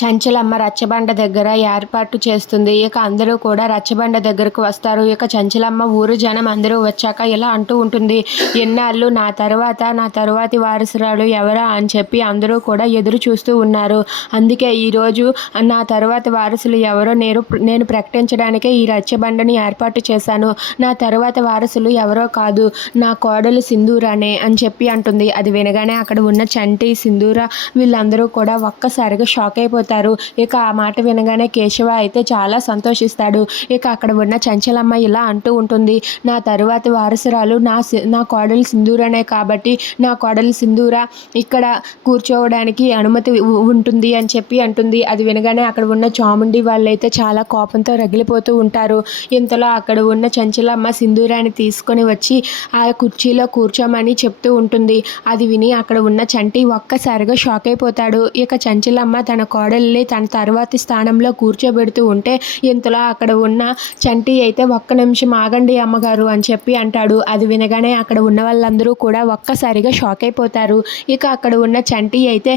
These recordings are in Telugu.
చంచలమ్మ రచ్చబండ దగ్గర ఏర్పాటు చేస్తుంది. ఇక అందరూ కూడా రచ్చబండ దగ్గరకు వస్తారు. ఇక చంచలమ్మ ఊరు జనం అందరూ వచ్చాక ఇలా అంటూ ఉంటుంది. ఎన్నాళ్ళు నా తర్వాత నా తరువాతి వారసురాలు ఎవరా అని చెప్పి అందరూ కూడా ఎదురు చూస్తూ ఉన్నారు. అందుకే ఈరోజు నా తర్వాత వారసులు ఎవరో నేను నేను ప్రకటించడానికే ఈ రచ్చబండని ఏర్పాటు చేశాను. నా తర్వాత వారసులు ఎవరో కాదు. నా కోడలు సింధూరానే అని చెప్పి అంటుంది. అది వినగానే అక్కడ ఉన్న చంటి సింధూర వీళ్ళందరూ కూడా ఒక్కసారిగా షాక్ అయిపోతారు. అయిపోతారు ఇక ఆ మాట వినగానే కేశవ అయితే చాలా సంతోషిస్తాడు. ఇక అక్కడ ఉన్న చంచలమ్మ ఇలా అంటూ ఉంటుంది. నా తరువాత వారసురాలు నా నా కోడలు సింధూరనే కాబట్టి నా కోడలు సింధూర ఇక్కడ కూర్చోవడానికి అనుమతి ఉంటుంది అని చెప్పి అంటుంది. అది వినగానే అక్కడ ఉన్న చాముండి వాళ్ళైతే చాలా కోపంతో రగిలిపోతూ ఉంటారు. ఇంతలో అక్కడ ఉన్న చంచలమ్మ సింధూరాన్ని తీసుకొని వచ్చి ఆ కుర్చీలో కూర్చోమని చెప్తూ ఉంటుంది. అది విని అక్కడ ఉన్న చంటి ఒక్కసారిగా షాక్ అయిపోతాడు. ఇక చంచలమ్మ తన కోడలు వెళ్ళి తన తర్వాతి స్థానంలో కూర్చోబెడుతూ ఉంటే ఇంతలో అక్కడ ఉన్న చంటి అయితే ఒక్క నిమిషం ఆగండి అమ్మగారు అని చెప్పి అంటాడు. అది వినగానే అక్కడ ఉన్న వాళ్ళందరూ కూడా ఒక్కసారిగా షాక్ అయిపోతారు. ఇక అక్కడ ఉన్న చంటి అయితే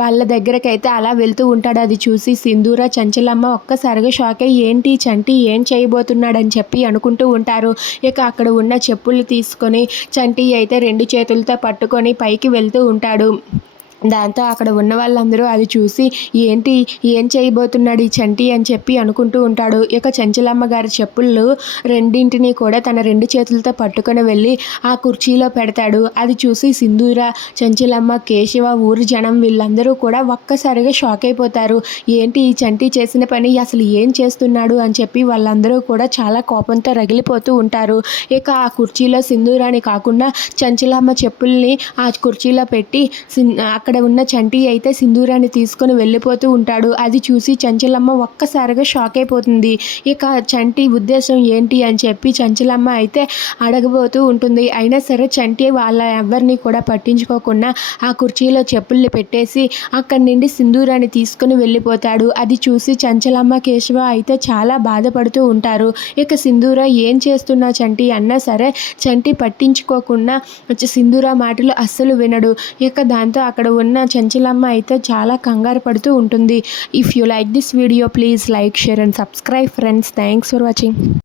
వాళ్ళ దగ్గరకి అయితే అలా వెళ్తూ ఉంటాడు. అది చూసి సింధూర చంచలమ్మ ఒక్కసారిగా షాక్ అయ్యి ఏంటి చంటి? ఏం చేయబోతున్నాడని చెప్పి అనుకుంటూ ఉంటారు. ఇక అక్కడ ఉన్న చెప్పులు తీసుకొని చంటి అయితే రెండు చేతులతో పట్టుకొని పైకి వెళ్తూ ఉంటాడు. దాంతో అక్కడ ఉన్న వాళ్ళందరూ అది చూసి ఏంటి ఏం చేయబోతున్నాడు ఈ చంటి? అని చెప్పి అనుకుంటూ ఉంటాడు. ఇక చెంచలమ్మ గారి చెప్పులు రెండింటిని కూడా తన రెండు చేతులతో పట్టుకొని వెళ్ళి ఆ కుర్చీలో పెడతాడు. అది చూసి సింధూర చెంచలమ్మ కేశవ ఊరి జనం వీళ్ళందరూ కూడా ఒక్కసారిగా షాక్ అయిపోతారు. ఏంటి ఈ చంటి చేసిన పని అసలు ఏం చేస్తున్నాడు? అని చెప్పి వాళ్ళందరూ కూడా చాలా కోపంతో రగిలిపోతూ ఉంటారు. ఇక ఆ కుర్చీలో సింధూరాని కాకుండా చెంచలమ్మ చెప్పుల్ని ఆ కుర్చీలో పెట్టి అక్కడ అక్కడ ఉన్న చంటి అయితే సింధూరాన్ని తీసుకొని వెళ్ళిపోతూ ఉంటాడు. అది చూసి చంచలమ్మ ఒక్కసారిగా షాక్ అయిపోతుంది. ఇక చంటి ఉద్దేశం ఏంటి అని చెప్పి చంచలమ్మ అయితే అడగబోతూ ఉంటుంది. అయినా సరే చంటి వాళ్ళ ఎవరిని కూడా పట్టించుకోకుండా ఆ కుర్చీలో చెప్పుల్ని పెట్టేసి అక్కడి నుండి సింధూరాన్ని తీసుకుని వెళ్ళిపోతాడు. అది చూసి చంచలమ్మ కేశవ అయితే చాలా బాధపడుతూ ఉంటారు. ఇక సింధూర ఏం చేస్తున్నా చంటి? అన్నా సరే చంటి పట్టించుకోకుండా సింధూర మాటలు అస్సలు వినడు. ఇక దాంతో అక్కడ ఉన్న చంచలమ్మ అయితే చాలా కంగారు పడుతూ ఉంటుంది. If you like this video please like share and subscribe friends thanks for watching